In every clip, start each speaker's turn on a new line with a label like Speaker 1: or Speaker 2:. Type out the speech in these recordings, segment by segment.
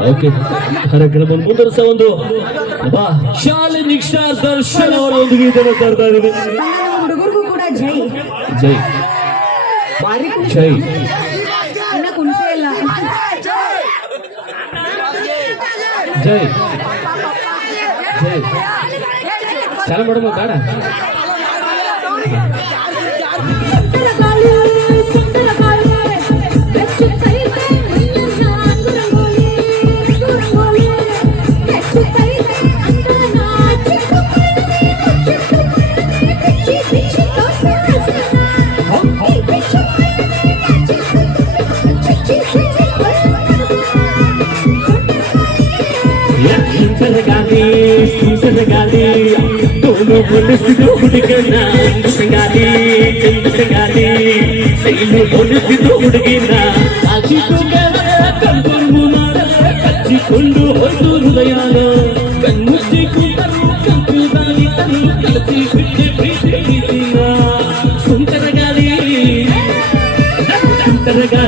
Speaker 1: Okay. ಕಾರ್ಯಕ್ರಮ ಮುಂದುವರಿಸ ಒಂದು. ಶಾಲೆ ನಿಕ್ಷಾ ದರ್ಶನ್ ಅವರ ಒಂದು ಗೀತೆಯನ್ನು ತರ್ತಾ ಇದ್ದೀವಿ
Speaker 2: ಜೈ.
Speaker 1: ಜೈ. ಜೈ. ಜೈ. ಜೈ. ಮಾಡಮ್ಮ ಬೇಡ.
Speaker 2: తిరగాలి తిరగాలి తోలు పొలుసు ఉడిగిన తిరగాలి తిరగాలి శైలు పొలుసు ఉడిగిన అచికుండు హృదయ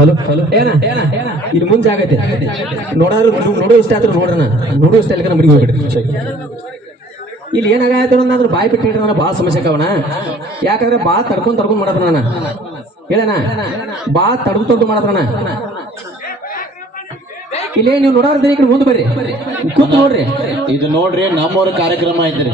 Speaker 3: ಹಲೋ ಹಲೋ ಏನ ಏನ ಇಲ್ಲಿ ಮುಂಚೆ ಆಗತ್ತೆ ನೋಡಾರು ನೋಡೋ ಇಷ್ಟ ಆದ್ರೂ ನೋಡ್ರಣ ನೋಡೋ ಇಷ್ಟ ಮರಿಗೆ ಹೋಗ್ಬಿಡ್ರಿ ಇಲ್ಲಿ ಏನಾಗೈತೆ ಅಂದ್ರೆ ಬಾಯಿ ಬಿಟ್ಟು ನಾನು ಭಾಳ ಸಮಸ್ಯೆ ಆಕವಣ ಯಾಕಂದ್ರೆ ಬಾ ತಡ್ಕೊಂಡ್ ತಡ್ಕೊಂಡ್ ಮಾಡತ್ರ ನಾನು ಹೇಳಣ ಬಾ ತಡ್ದು ತಡ್ದು ಮಾಡತ್ರಣ ಇಲ್ಲೇ ನೀವು ನೋಡಾರ್ದ ಈ ಮುಂದೆ ಬರ್ರಿ. ಕೂತ್ ನೋಡ್ರಿ.
Speaker 4: ಇದು ನೋಡ್ರಿ ನಮ್ಮವ್ರ ಕಾರ್ಯಕ್ರಮ ಐತ್ರಿ.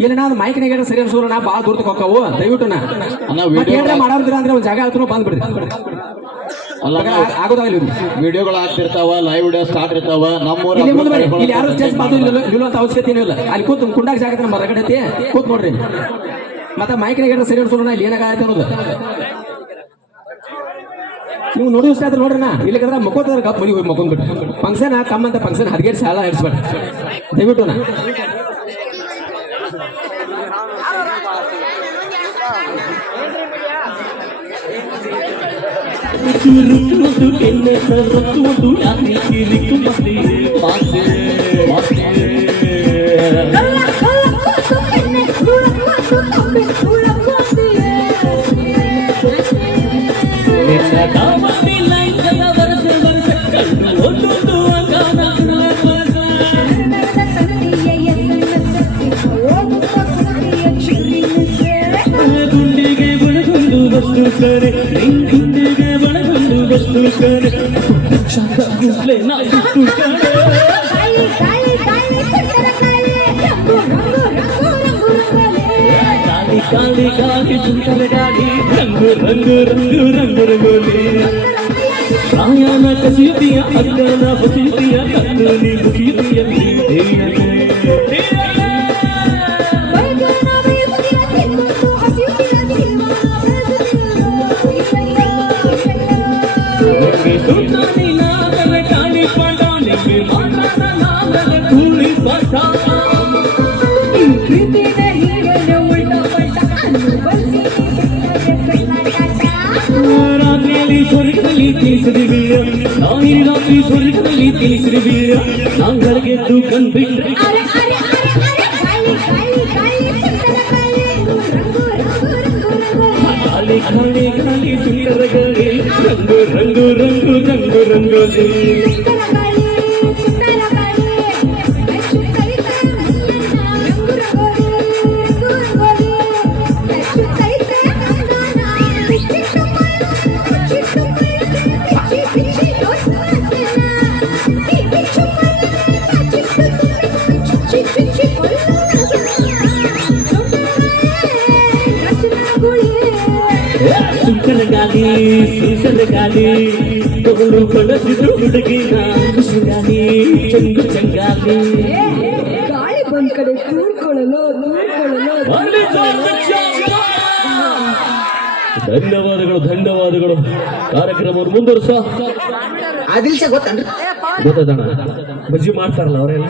Speaker 3: ಇಲ್ಲ ನಾ ಮೈಕ್ನಾಗ ಸರಿ ಅನ್ಸೋಲ್ಲ ನಾ ಬಾ ದೂರಕ್ಕೆ ಹೋಗ್ತಾವು ದಯವಿಟ್ಟು ನಾ ಏನ್ರ ಮಾಡಾರ್ದಿರ ಅಂದ್ರೆ ಒಂದ್ ಜಾಗ ಆಯ್ತು ಬಂದ್ಬಿಡ್ರಿ.
Speaker 4: ವಿಡಿಯೋಗಳು ಆಗ್ತಿರ್ತಾವ ಲೈವ್ ವಿಡಿಯೋ ಸ್ಟಾರ್ಟ್ ಇರ್ತಾವ ನಮ್ಮೂರ
Speaker 3: ಇಲ್ಲಿ ಯಾರು ಸ್ಟೇಜ್ ಬಾಜು ನಿಲ್ಲೋ- ನಿಲ್ಲುವಂತ ಅವಶ್ಯಕತೆ ಇಲ್ಲ ಅಲ್ಲಿ ಕೂತ್ ಕುಂಡಾಗ ಜಾಗ ನಮ್ಮ ಹೊರಗಡೆ ಕೂತ್ ನೋಡ್ರಿ. ಮತ್ತೆ ಮೈಕ್ನಾಗ ಸರಿ ಅನ್ಸೋಣ ಇಲ್ಲಿ ಏನಾಗತ್ತೆ ಅನ್ನೋದು. ನೀವು ನೋಡಿ ಇಷ್ಟ ಆದ್ರೆ ನೋಡ್ರಿ ನಾ. ಇಲ್ಲಕಂದ್ರೆ ಮಕ್ಕೋತಾರ ಕಪ್ ಮನಿ ಹೋಗಿ ಮಕ್ಕೊಂಡ್ಬಿಟ್ಟು ಫಂಕ್ಷನ್ ಕಮ್ಮಂತ ಫಂಕ್ಷನ್ ಹರಿಗೇಟ್ ಸಾಲ ಹಿಡಿಸ್ಬೇಡ ದಯವಿಟ್ಟು ನಾ.
Speaker 1: Sürüklü dükene sarıklı duyan içilik mali pasir गुसले ना काली काली सुंदर डाली रंग रंग रंग रंग रंगोली आया ना कसी दिया अग्गा ना बसी दिया कंदूनी बसी दिया तेरी Tudo ಗಾಳಿ ಗಾಳಿ ಗಾಳಿ ಸುಂದರ ಗಾಳಿ ರಂಗು ರಂಗು ರಂಗು ರಂಗು ಖಾಲಿ ಖಾಲಿ ಖಾಲಿ ಸುಂದರ ಗಾಳಿ ರಂಗು ರಂಗು ರಂಗು ರಂಗು ರಂಗೋಲಿ
Speaker 2: ಸುಂದರ ಸುಸದ ಗಾಳಿ
Speaker 1: ತಗೊಂಡು ಕಳಿಸಿದ್ರು ಹುಡುಗಿ ಖುಷಿ ಗಾಳಿ ಚಂಗು ಚಂಗಾಲಿ.
Speaker 2: ಗಾಳಿ ಬಂದ ಕಡೆ ತೂರ್ಕೊಳ್ಳಲು
Speaker 1: ಧನ್ಯವಾದಗಳು ಧನ್ಯವಾದಗಳು. ಕಾರ್ಯಕ್ರಮವನ್ನು ಮುಂದುವರಿಸ.
Speaker 5: ಅದಿಲ್ಸ ಗೊತ್ತಣ್ಣ
Speaker 1: ಗೊತ್ತದಣ್ಣ ಬಜ್ಜಿ ಮಾಡ್ತಾರಲ್ಲ ಅವರೆಲ್ಲ?